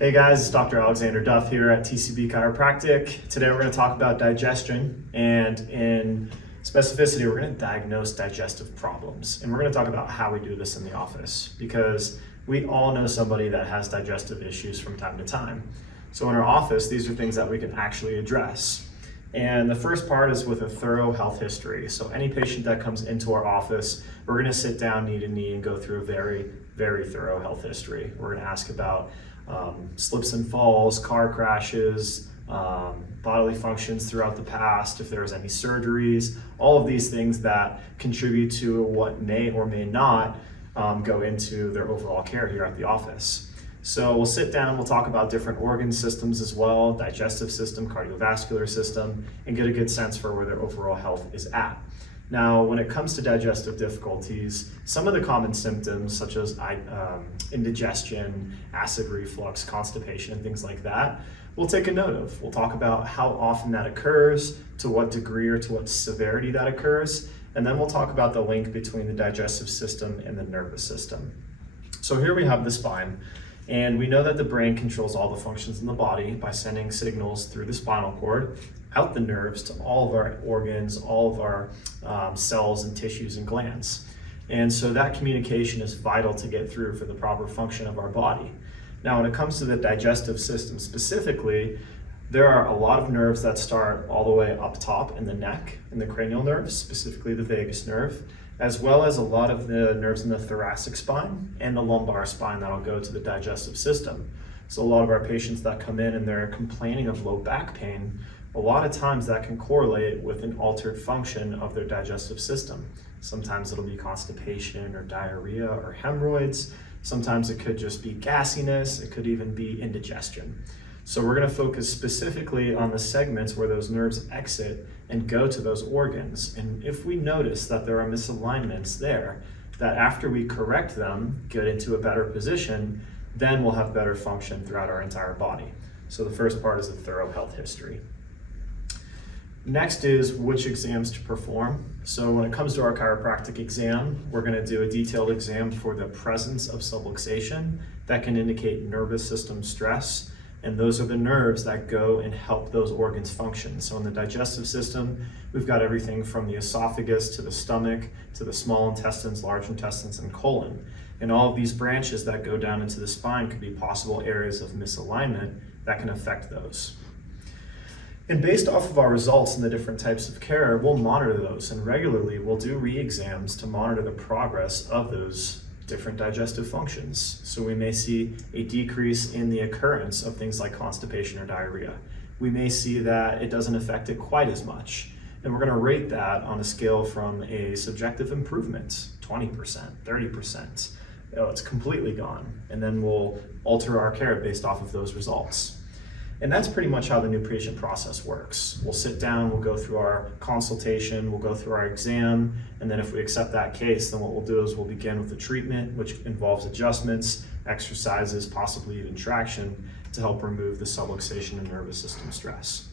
Hey guys, it's Dr. Alexander Duff here at TCB Chiropractic. Today we're going to talk about digestion, and in specificity we're going to diagnose digestive problems. And we're going to talk about how we do this in the office, because we all know somebody that has digestive issues from time to time. So in our office, these are things that we can actually address. And the first part is with a thorough health history. So any patient that comes into our office, we're going to sit down knee to knee and go through a very thorough health history. We're going to ask about slips and falls, car crashes, bodily functions throughout the past, if there was any surgeries, all of these things that contribute to what may or may not go into their overall care here at the office. So we'll sit down, we'll talk about different organ systems as well, digestive system, cardiovascular system, and get a good sense for where their overall health is at. Now, when it comes to digestive difficulties, some of the common symptoms such as indigestion, acid reflux, constipation, and things like that, we'll take a note of. We'll talk about how often that occurs, to what degree or to what severity that occurs, and then we'll talk about the link between the digestive system and the nervous system. So here we have the spine, and we know that the brain controls all the functions in the body by sending signals through the spinal cord out the nerves to all of our organs, all of our cells and tissues and glands. And so that communication is vital to get through for the proper function of our body. Now, when it comes to the digestive system specifically, there are a lot of nerves that start all the way up top in the neck, in the cranial nerves, specifically the vagus nerve, as well as a lot of the nerves in the thoracic spine and the lumbar spine that'll go to the digestive system. So a lot of our patients that come in and they're complaining of low back pain, a lot of times that can correlate with an altered function of their digestive system. Sometimes it'll be constipation or diarrhea or hemorrhoids. Sometimes it could just be gassiness. It could even be indigestion. So we're going to focus specifically on the segments where those nerves exit and go to those organs. And if we notice that there are misalignments there, that after we correct them, get into a better position, then we'll have better function throughout our entire body. So the first part is a thorough health history. Next is which exams to perform. So when it comes to our chiropractic exam, we're going to do a detailed exam for the presence of subluxation that can indicate nervous system stress. And those are the nerves that go and help those organs function. So in the digestive system, we've got everything from the esophagus to the stomach to the small intestines, large intestines, and colon. And all of these branches that go down into the spine could be possible areas of misalignment that can affect those. And based off of our results in the different types of care, we'll monitor those, and regularly we'll do re-exams to monitor the progress of those different digestive functions. So we may see a decrease in the occurrence of things like constipation or diarrhea. We may see that it doesn't affect it quite as much. And we're going to rate that on a scale from a subjective improvement, 20%, 30%. It's completely gone. And then we'll alter our care based off of those results. And that's pretty much how the new patient process works. We'll sit down, we'll go through our consultation, we'll go through our exam, and then if we accept that case, then what we'll do is we'll begin with the treatment, which involves adjustments, exercises, possibly even traction, to help remove the subluxation and nervous system stress.